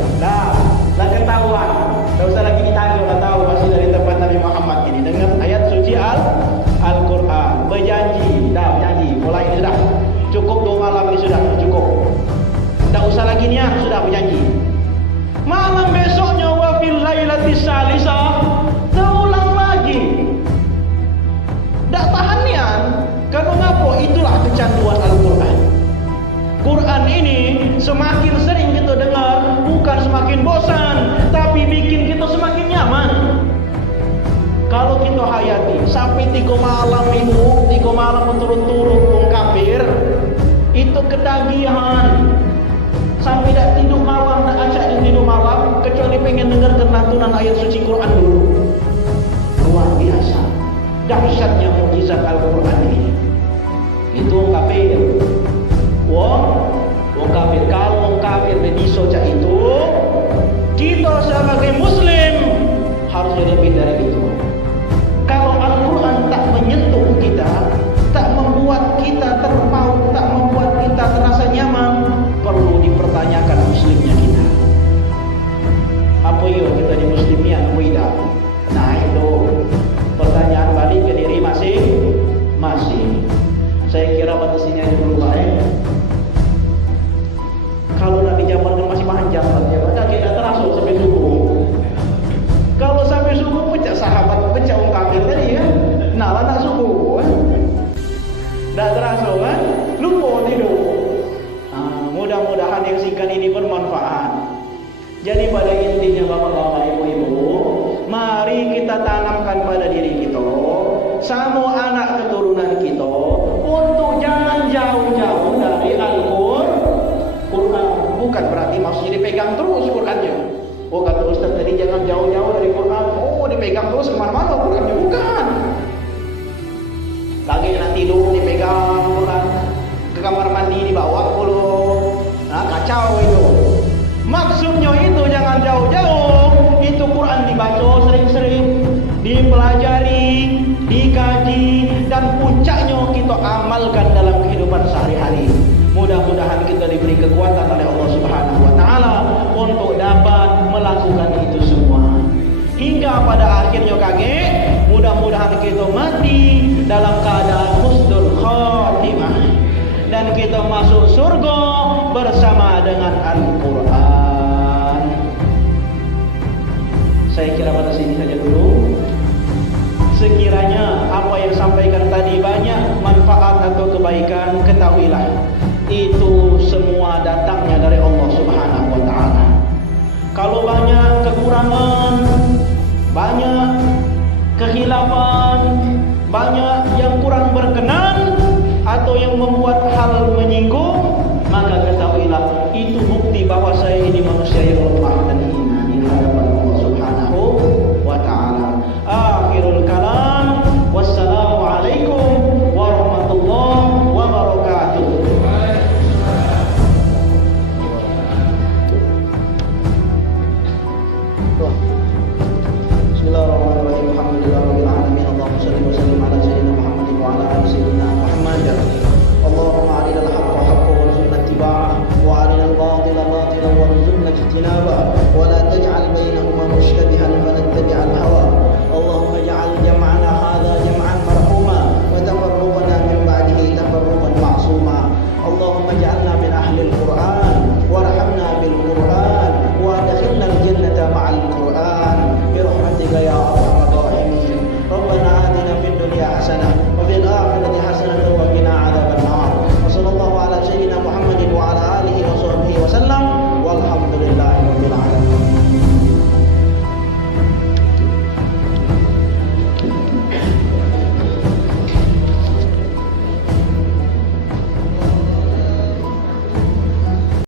Lah ketahuan. Tak usah lagi ditanya, dah tahu masih dari tempat Nabi Muhammad ini dengan ayat suci Al-Quran. Berjanji, mulai ini sudah. Cukup 2 malam ini sudah cukup. Tak usah lagi niat, sudah berjanji. Malam besoknya wa fil lailatis salisah terulang lagi. Tak tahan niat. Karena ngapa? Itulah kecanduan Al-Quran. Quran ini semakin sering kita dengar, bukan semakin bosan, tapi bikin kita semakin nyaman. Kalau kita hayati sampai 3 malam minggu, 3 malam berturut-turut pun kafir, itu ketagihan. Sampai tak tidur malam, tak acak di tidur malam, kecuali pengen dengar lantunan ayat suci Quran dulu. Luar biasa dahsyatnya mukjizat Al-Quran ini. Itu kafir. Wong kafir. Kalau wong kafir bediso cak itu, kita sebagai muslim harus lebih dari itu. Kalau Al-Quran tak menyentuh kita, tak membuat kita terpaut, tak membuat kita terasa nyaman, perlu dipertanyakan muslimnya kita. Apa yo kita di muslimnya tidak? Nah itu pertanyaan balik ke diri masing-masing. Saya kira batasinya dulu baik. Kalau nak dijabarkan masih panjang, tak kita terasa sampai subuh. Kalau sampai subuh pecah sahabat, pecah orang kafir tadi ya. Nah, nak subuh kan. Tak terasa kan? Lupa tidur. Mudah-mudahan yang singkat ini bermanfaat. Jadi pada intinya Bapak-bapak, Ibu-ibu, mari kita tanamkan pada diri kita, sama anak keturunan kita, untuk jangan jauh-jauh dari Al-Quran. Bukan berarti maksudnya dipegang terus Qurannya. Oh kata Ustaz tadi jangan jauh-jauh dari Quran. Oh dipegang terus kemana-mana Qurannya. Bukan. Lagi nak tidur dipegang Quran, ke kamar mandi dibawa puluh. Nah kacau itu. Maksudnya itu jangan jauh-jauh. Itu Quran dibaca sering-sering, dipelajari, dikaji, dan puncaknya kita amalkan dalam kehidupan sehari-hari. Mudah-mudahan kita diberi kekuatan oleh Allah Subhanahu wa taala untuk dapat melakukan itu semua. Hingga pada akhirnya mudah-mudahan kita mati dalam keadaan husnul khatimah dan kita masuk surga bersama dengan Al-Quran. Saya kira pada sini saja dulu. Sekiranya apa yang sampaikan tadi banyak manfaat atau kebaikan kebaikan, ketahuilah